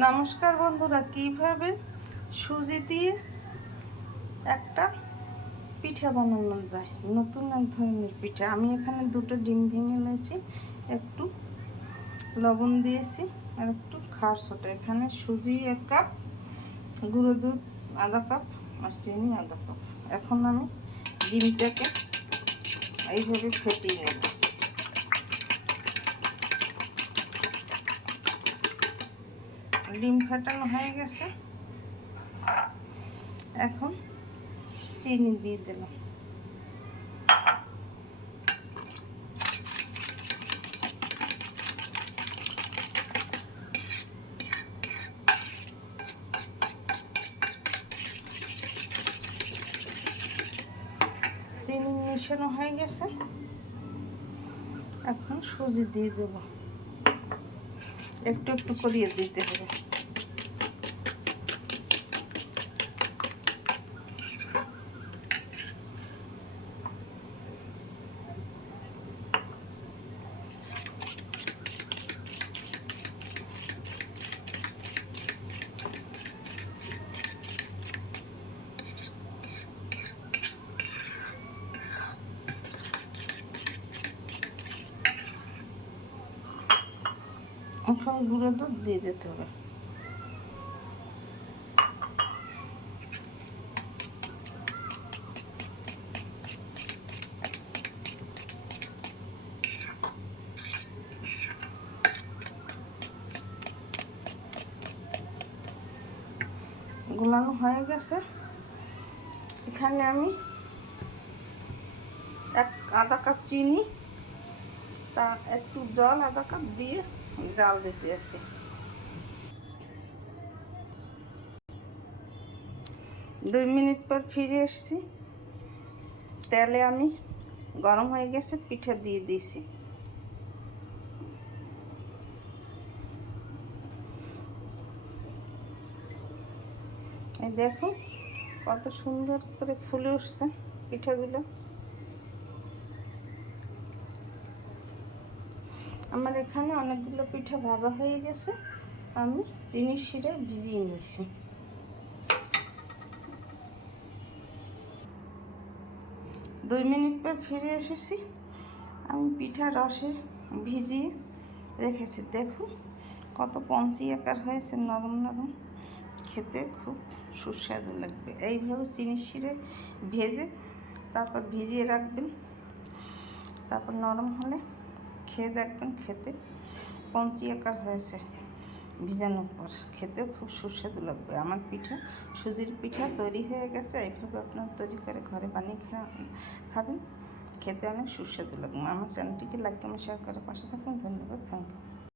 নমস্কার বন্ধুরা, কিভাবে সুজি দিয়ে একটা পিঠা বানানো যায়, নতুন এক ধরনের পিঠা। আমি এখানে দুটো ডিম ভেঙে নিয়েছি, একটু লবণ দিয়েছি আর একটু খাওয়ার সোডা। এখানে সুজি 1 কাপ, গুঁড়ো দুধ আধা কাপ আর চিনি আধা কাপ। এখন আমি ডিমটাকে এইভাবে ফেটিয়ে নেব। ডিম ফাটানো হয়ে গেছে, এখন চিনি দিয়ে দিলাম। চিনি মিশানো হয়ে গেছে, এখন সুজি দিয়ে দেব। একটু একটু করিয়ে দিতে হবে। এখন গুঁড়ো দুধ দিয়ে দিতে হবে। গোলানো হয়ে গেছে, এখানে আমি আধা কাপ চিনি, তা একটু জল আধা কাপ দিয়ে জাল দিতে আসি। 2 মিনিট পর ফিরে এসেছি। তেলে আমি গরম হয়ে গেছে, পিঠা দিয়ে দিয়েছি। এই দেখো কত সুন্দর করে ফুলে উঠছে পিঠাগুলো। আমার এখানে অনেকগুলো পিঠা ভাজা হয়ে গেছে, আমি চিনির শিরে ভিজিয়ে নিয়েছি। 2 মিনিট পর ফিরে এসেছি। আমি পিঠা রসে ভিজিয়ে রেখেছি। দেখো কত পঞ্চি আকার হয়েছে, নরম নরম, খেতে খুব সুস্বাদু লাগবে। এইভাবে চিনির শিরে ভেজে তারপর ভিজিয়ে রাখবেন, তারপর নরম হলে খেয়ে দেখবেন, খেতে পঞ্চি আকার হয়েছে। ভিজানোর পর খেতেও খুব সুস্বাদু লাগবে। আমার পিঠা, সুজির পিঠা তৈরি হয়ে গেছে। এইভাবে আপনারা তৈরি করে ঘরে বানিয়ে খাবেন, খেতে অনেক সুস্বাদু লাগবে। আমার চ্যানেলটিকে লাইক কমেন্ট শেয়ার করে পাশে থাকুন। ধন্যবাদ, থ্যাংক ইউ।